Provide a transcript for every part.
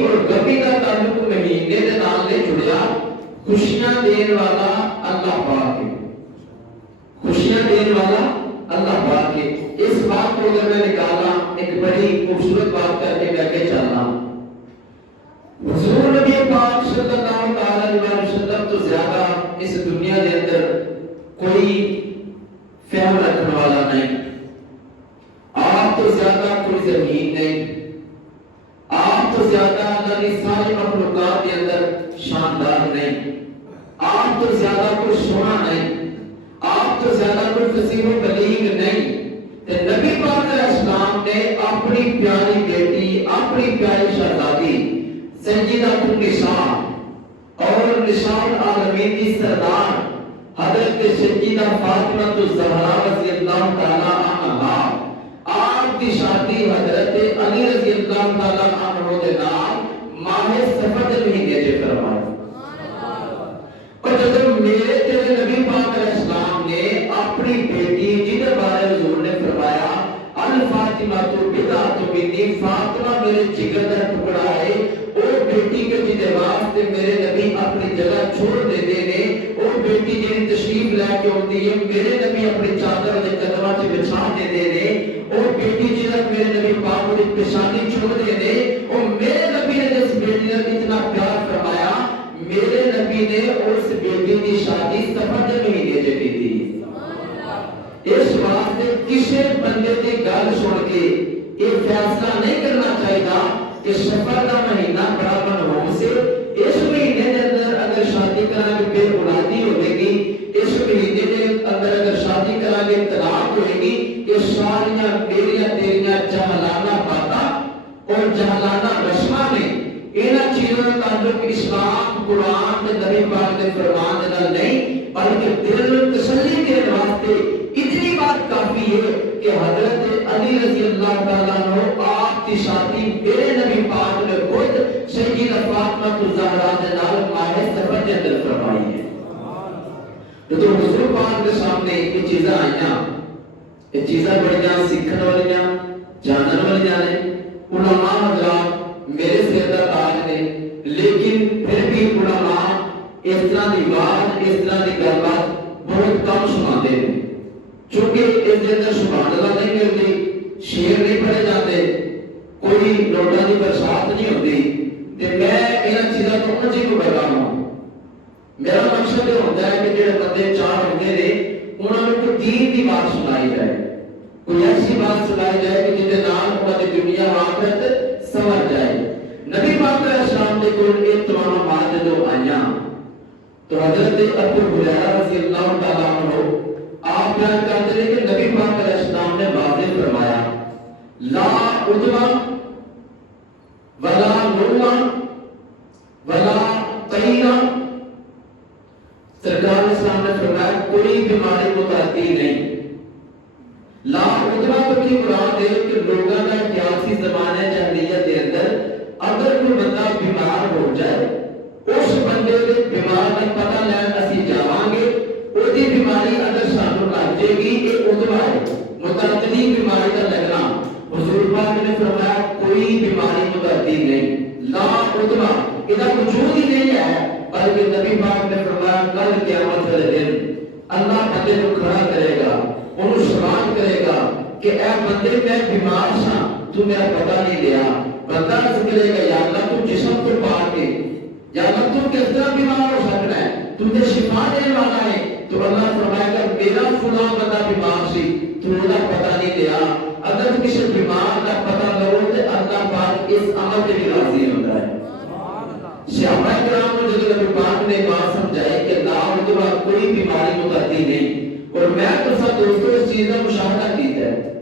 اور غمی کا تعلق مہینے کے نال نہیں جڑیا. خوشیاں دین والا اللہ پاک ہے, خوشیاں دین والا اللہ پاک ہے. اس بات کو اگر میں نکالا ایک بڑی خوبصورت بات کر کے میں چل رہا ہوں. حضور نبی پاک صلی اللہ علیہ وسلم تو زیادہ اس دنیا کے اندر کوئی فہم رکھنے والا نہیں. آپ تو زیادہ کوئی زمین نہیں, آپ تو زیادہ اللہ کی ساری مخلوقات کے اندر شاندار نہیں, آپ تو زیادہ کوئی سونا نہیں, آپ تو زیادہ کوئی فصیح و بلیغ نہیں. نبی پاک علیہ السلام نے اپنی پیاری بیٹی, اپنی پیاری شہزادی سیدہ النساء اور نساء العالمین کی سردار حضرت سیدہ فاطمہ الزہرا رضی اللہ تعالی عنہا, آپ کی شادی حضرت علی رضی اللہ تعالی عنہ کے نام ماہ صفر کے مہینے سے فرمائی. اور جب میرے تیرے نبی پاک علیہ السلام نے اپنی بیٹی جنہیں بارے حضور نے فرمایا الفاطمہ تو بدعۃ منی, فاطمہ میرے جگر کا ٹکڑا ہے, اور بیٹی کے جنہیں واسطے میرے نبی اپنی جگہ چھوڑ دیتے ہیں, اور بیٹی جنہیں تشریف لے کے ہوتی ہے میرے نبی اپنی چادر کے قدمہ سے بچھا دیتے ہیں, اور بیٹی جنہیں میرے نبی پاک کی پیشانی چھوڑ دیتے ہیں. اور میرے نبی نے جس بیٹی نے اتنا پیار فرمایا, میرے نبی نے اس بیٹی کی شادی صفر کے مہینے سے کی تھی. اس واسطے کسی بندے کی گل سن کے یہ فیصلہ نہیں کرنا چاہیے کہ صفر کا مہینہ بڑا منحوس سے, اس مہینے کے اندر اگر شادی کرا کے بے اولادی ہوئے گی, اس مہینے کے اندر اگر شادی کرا کے طلاق ہوئے گی, یہ ساریاں میریاں تیریاں جہلانہ باتاں اور جہلانہ رسماں نے. انہاں چیزوں کا تعلق اسلام, قرآن کے نبی پاک کے فرمان کے نال نہیں, بلکہ دل میں تسلی کے واسطے اتنی بات کافی ہے کہ حضرت علی رضی اللہ تعالیٰ عنہ آپ کی شادی میرے نبی پاک نے خود سیدہ فاطمہ الزہرا کے نال ماہ صفر کے اندر فرمائی ہے. تو حضور پاک کے سامنے یہ چیزیں آئیاں, یہ چیزیں بڑیاں سیکھن والیاں جانن والیاں نے. علماء حضرات میرے سر کا تاج نے, لیکن پھر بھی علماء اس طرح کی بات, اس طرح کی گل بات بہت کم سناتے ہیں, چونکہ اس کے اندر سبحان اللہ نہیں ملتی, شعر نہیں پڑھے جاتے, کوئی نوٹاں کی برسات نہیں ہوتی. میں ان چیزوں کو انجی کو بتا رہا ہوں. میرا مقصد یہ ہوتا ہے کہ جڑے بندے چار ہوتے ہیں انہوں نے کوئی دین کی بات سنائی جائے, کوئی ایسی بات سنائی جائے کہ جن کے نام انہوں کی دنیا آخرت سنور جائے. نبی پاک علیہ السلام نے کوئی ایک تمام بات جو آئیاں تو حضرت ابو ہریرہ رضی اللہ تعالیٰ عنہ آپ بیان کرتے ہیں کہ نبی پاک علیہ السلام نے واضح فرمایا لا عدوہ ولا نوہ ولا طیرہ. سرکار اسلام نے فرمایا کوئی بیماری متعدی نہیں. لا عدوہ تو کی مراد ہے کہ لوگوں کا قیاسی زمانہ جاہلیت کے اندر اگر کوئی بندہ بیمار ہو جائے, اس بندے کے بیمار کا پتہ لین اسی جاواں گے, اودی بیماری اگر سانو لگ جائے گی یہ عدوہ ہے, متعدی بیماری کا لگنا. حضور پاک نے فرمایا کوئی بیماری متعدی نہیں, لا عدوہ یہ وجود ہی نہیں ہے. بلکہ نبی پاک نے فرمایا کل قیامت کے دن اللہ بندے کو کھڑا کرے گا, انہوں سوال کرے گا کہ اے بندے میں بیمار سا, تو میرا پتہ نہیں لیا. بندہ عرض کرے گا یا اللہ تو جسم تو پاک ہے, یا اللہ تو کس طرح بیمار ہو سکتا ہے, تجھے شفا دینے والا ہے. تو اللہ فرمائے گا میرا فلاں بندہ بیمار سی, تو میرا پتہ نہیں لیا. اگر کسی بیمار کا پتہ لگو تو اللہ پاک اس عمل کے بھی راضی ہوتا ہے. صحابہ کرام کو جب نبی پاک نے بات سمجھائی کہ لا عدوہ کوئی بیماری متعدی نہیں, اور میں تو سب دوستوں اس چیز کا مشاہدہ کیتا ہے.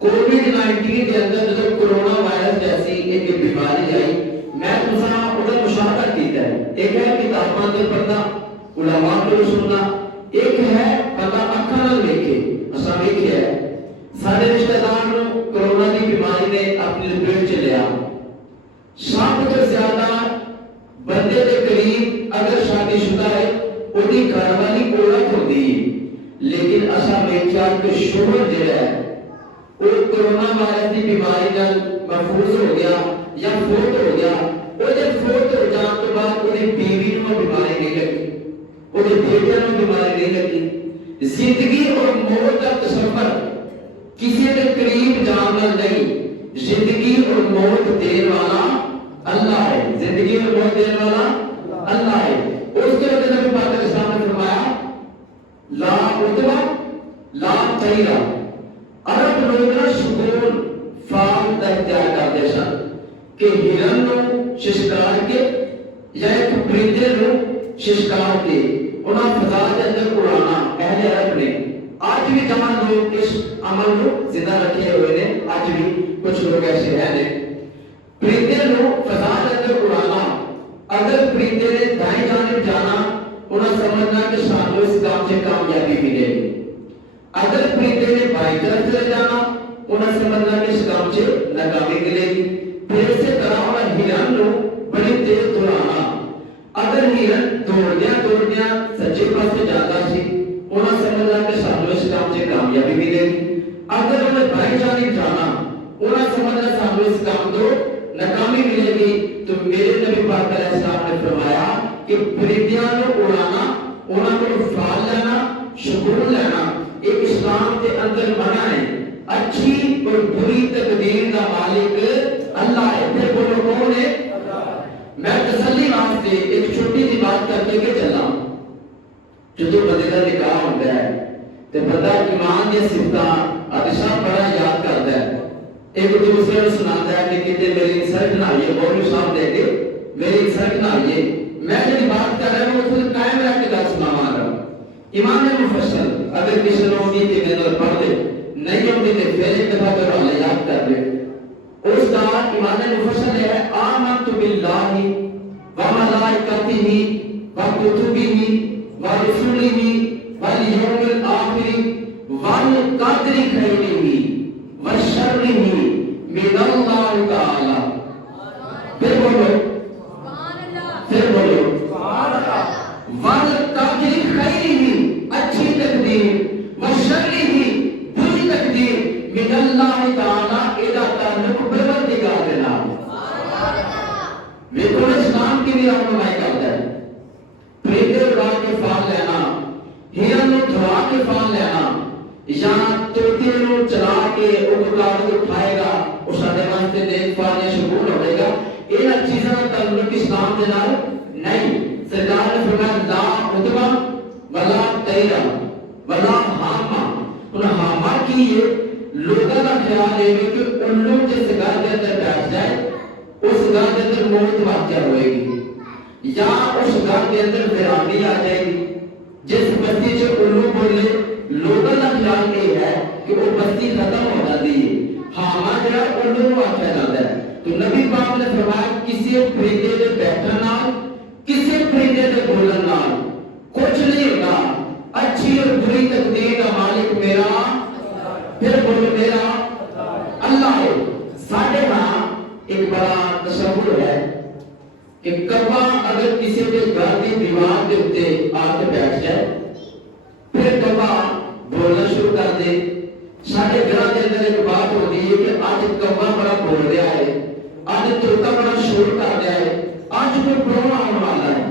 کووڈ-19 کے اندر جب کرونا وائرس جیسی ایک بیماری آئی, میں تو سب اس کا مشاہدہ کیتا ہے. ایک ہے کتاباں سے پڑھنا, علماء کو سننا, ایک ہے بندہ اکھاں نال ویکھے. اساں ویکھیا ہے سارے رشتہ دار نوں کرونا کی بیماری نے اپنی لپیٹ چ لیا. سب تو زیادہ بندے کے قریب اگر شادی شدہ ہے وہی گھر والی عورت ہوتی ہے, لیکن اسا ویکھیا کہ شوہر جڑا ہے وہ کرونا وائرس کی بیماری نال محفوظ ہو گیا یا فوت ہو گیا. زندگی اور موت کا تصور کسی کے قریب جانا نہیں. زندگی اور موت دینے والا اللہ ہے. زندگی اور موت دینے والا اللہ ہے. اس کے بعد نبی پاک علیہ السلام نے فرمایا لا عدوہ لا طیرہ. عرب لوگ نا شکون فال کا اختیار کرتے سن کہ ہرن نو ششکار کے یا ایک پرندے نو ششکار کے انہاں فضا کے اندر اڑانا اہل عرب نے. آج بھی جہاں لوگ اس عمل کو زندہ رکھے ہوئے نے, آج بھی کچھ لوگ ایسے ہیں پرندے نو فضا کے اندر اڑانا. اگر پرندے نے دائیں جانب جانا انہیں سمجھنا کہ شاید اس کام سے کامیابی ملے گی. اگر پرندے نے بائیں طرف چلے جانا انہیں سمجھنا کہ اس کام سے ناکامی ملے گی. پھر سے طرح ہرن نو بڑی تیز دوڑانا. اگر ہرن دوڑدیا سچے پاس سے جاتا سی انہیں سمجھنا کہ شاید اس کام سے کامیابی ملے گی. اگر انہیں بائیں جانب جانا انہیں سمجھنا شاید اس کام تو ناکامی ملے گی. تو میرے نبی پاک علیہ السلام نے فرمایا کہ پرندیاں کو اڑانا, انہاں کو فال لینا, شکون لینا ایک اسلام کے اندر منع ہے. اچھی اور بری تقدیر کا مالک اللہ ہے. پھر بولو کون ہے؟ میں تسلی واسطے ایک چھوٹی سی بات کر کے چلا. جو بندے کا نکاح ہوتا ہے تو بندہ ایمان دی صفتاں ادشا بڑا یاد کرتا ہے. ایک دوسرے نے سناتا ہے کہ کتے میری انسلٹ نہ آئیے, مولوی صاحب دے کے میری انسلٹ نہ آئیے. میں جو بات کر رہا ہوں اس میں قائم رہ کے گل سنا رہا ہوں. امام مفصل اگر کسی نے ہوگی کہ میں نے پڑھ لے نہیں ہوگی تو پھر ایک دفعہ کرو اللہ یاد کر لے. اس کا امام مفصل ہے آمنت باللہ و ملائکتہ و کتبہ و رسلہ والیوم الآخر والقدر خیرہ وشرہ من اللہ تعالی. پھر بولو والقدر خیرہ اچھی تقدیر وشرہ بری تقدیر من اللہ تعالی ادا تعلق پروردگار کے نام. ویکھو اسلام کی بھی رہنمائی کرتا ہے. پرندے اڑا کے فال لینا, ہرن نو دھوا کے فال لینا, یا طوطے نو چلا کے اڑاڑ اٹھائے گا وہ سارے واسطے دیکھ پانے شکون ہوئے گا. یہ چیزاں تعلق اسلام کے نال نہیں. سرکار نے فرمایا لا عدوہ ولا طیرہ ولا ہامہ. انہیں ہامہ کی یہ لوگوں کا خیال ہے کہ ان لوگ جس گھر کے اندر بیٹھ جائے اس گھر کے اندر موت واقع ہوئے گی, یا اس گھر کے اندر ویرانی آ جائے گی. جس بستی سے الو بولے لوگوں کا خیال یہ ہے کہ وہ بستی ختم ہو جاتی ہے. ہامہ جو ہے الو واقع جاتا ہے. تو نبی پاک نے فرمایا کسی پرندے کے بیٹھن نال کسی پرندے کے بولن نال کچھ نہیں ہوگا. اچھی اور بری تقدیر کا مالک میرا, پھر بولو میرا اللہ ہے. ساڑھے ہاں ایک بڑا تصور ہے کہ کبا اگر کسی کے گھر کی دیوار کے اوپر آ کے بیٹھ جائے پھر کبا بولنا شروع کر دے. ساڑھے گھر کے اندر ایک بات ہوتی ہے کہ آج کبا بڑا بول رہا ہے, آج طوطا بڑا شور کر رہا ہے, آج کوئی پرونا ہونے والا ہے,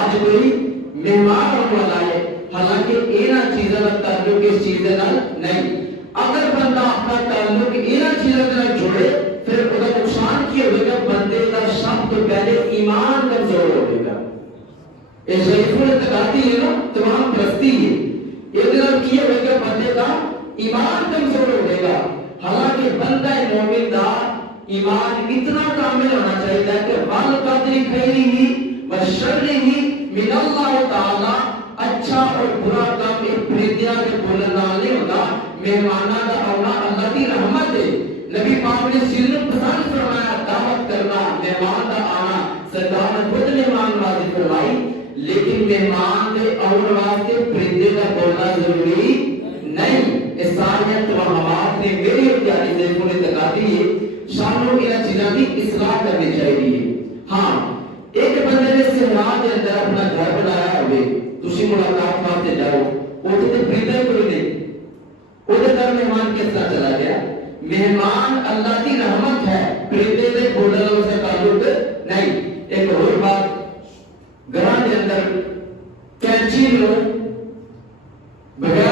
آج کوئی مہمان ہونے والا ہے. حالانکہ اینا چیزیں کا تعلق اس چیز کے نال نہیں. اگر بندہ اپنا تعلق اینا چیزوں کے نال جوڑے پھر اس کا نقصان کیا ہوئے گا. بندے کا سب تو پہلے ایمان کمزور ہوئے گا. یہ ضعیفوں نے تقاتی ہے نا تمام پرستی ہے. یہ دن کیا ہوئے گا بندے کا ایمان کمزور ہوئے گا. حالانکہ بندہ مومن دا ایمان اتنا کامل ہونا چاہیے کہ والقدر خیرہ وشرہ من اللہ تعالی. اچھا اور برا کام ایک پرندیاں کے بولن نال نہیں ہوتا. مہماناں دا آنا اللہ کی رحمت ہے. نبی پاک نے سیرت پسند فرمایا دعوت کرنا, مہمان دا آنا. سرکار نے خود مہمان نوازی فرمائی, لیکن مہمان دے آن واسطے پرندے کا بولنا ضروری نہیں. اس ساریت و حوات نے میری پیاری سے پورے تقاتی ہے سانوں کی چیزاں کی اصلاح کرنی چاہیے. ہاں ایک بندے نے صحرا کے اندر اپنا گھر بنایا ہوئے, تسی ملاقات واسطے جاؤ, اوتھے تے پرندے کوئی نہیں, اوتھے گھر مہمان کس طرح چلا گیا. مہمان اللہ کی رحمت ہے, پرندے دے بولن سے تعلق نہیں. ایک اور بات, گھراں کے اندر کینچی نو بغیر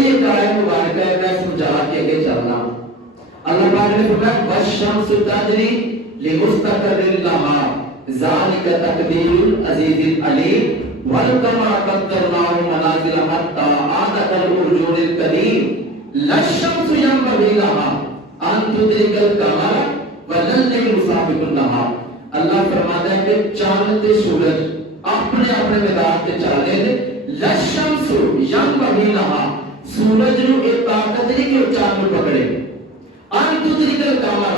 کوئی ایک آیت مبارکہ ہے میں سمجھا کے آگے چلنا. اللہ پاک نے فرمایا والشمس تجری لمستقر لها ذلك تقدیر العزیز العلیم والقمر قدرناه منازل حتى عاد كالعرجون القديم لا الشمس ينبغي لها ان تدرك القمر ولا الليل سابق النهار. اللہ فرماتا ہے کہ چاند تے سورج اپنے اپنے میدان تے چلدے نے. لا الشمس ينبغي لها سورج نو ایک طاقت نہیں کہ چاند نو پکڑے. ان تدرک القمر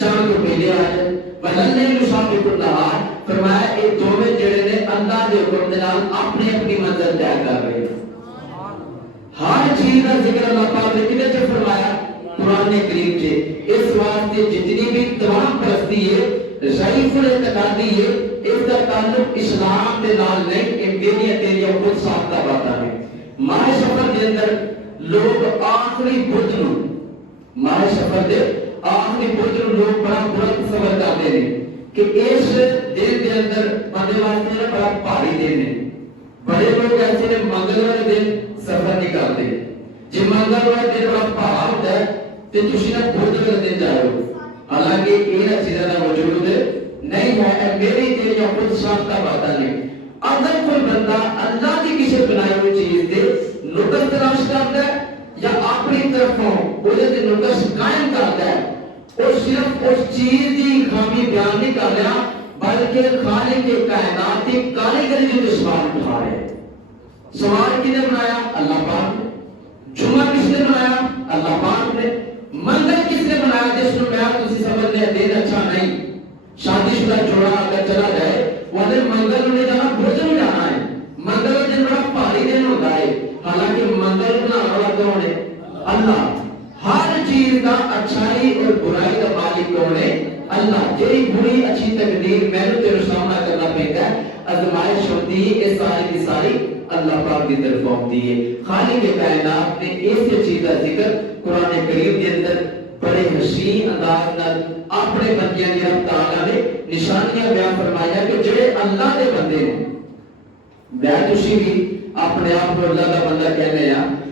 چاند کو پہلے آ جائے. وَلَلَّيْلُ سَابِقُ النَّهَارِ فرمایا یہ دونوں جڑے نے اللہ دے حکم دے نال اپنی اپنی منزل طے کر رہے ہیں. ہر چیز کا ذکر اللہ پاک نے کنے سے فرمایا قرآن کریم سے. اس واسطے جتنی بھی تمام پرستی ہے ضعیف الاعتقادی ہے اس کا تعلق اسلام دے نال نہیں. کہ میری تیری خود ساختہ باتاں ہیں. ماہ سفر دے اندر لوگ آخری بدھ نو ماہ سفر دے آخری بدھ نو لوگ بڑا بلند سفر کرتے ہیں کہ اس دن دے اندر بندے واسطے بڑا بھاری دن ہے. بڑے لوگ ایسے نے منگل والے دن سفر نہیں کرتے. جی منگل والے دن بڑا بھارا ہوتا ہے تو تسی نہ بدھ والے دن جاؤ. حالانکہ یہ چیزاں کا وجود نہیں ہے. میری تیری خود ساختہ باتاں نہیں. اگر کوئی بندہ اللہ کی کسی بنائی ہوئی چیز دے نقص تلاش کرتا ہے یا اپنی طرفوں اسے نقص قائم کرتا ہے اور صرف اس چیز کی خامی بیان نہیں کر رہا بلکہ خالق کے کائنات کی کاریگری جو سوال اٹھا رہے ہیں. سوال کس نے بنایا؟ اللہ پاک نے. جمعہ کس نے بنایا؟ اللہ پاک نے. منگل کس نے بنایا جس کو میں تسی سمجھ لے دین اچھا نہیں. شادی شدہ جوڑا اگر چلا جائے وہ منگل نے جانا بدھ میں جانا ہے. منگل دن بڑا بھاری دن ہوتا ہے. حالانکہ منگل بنانے والا کون ہے؟ اللہ. ہر چیز کا اچھائی اور برائی کا مالک کون ہے؟ اللہ. جی بری اچھی تقدیر میں نے تیرے سامنا کرنا پہنتا ہے ازمائش ہوتی ہے یہ ساری کی ساری اللہ پاک کی طرف ہوتی ہے. خالق کائنات نے اس چیز کا ذکر قرآن کریم کے اندر بڑے حسین انداز نال اپنے بندیاں دی رب تعالی نے نشانیاں بیان فرمایا کہ جڑے اللہ دے بندے ہیں. میں تسی بھی اپنے آپ کو اللہ دا بندہ کہنے ہیں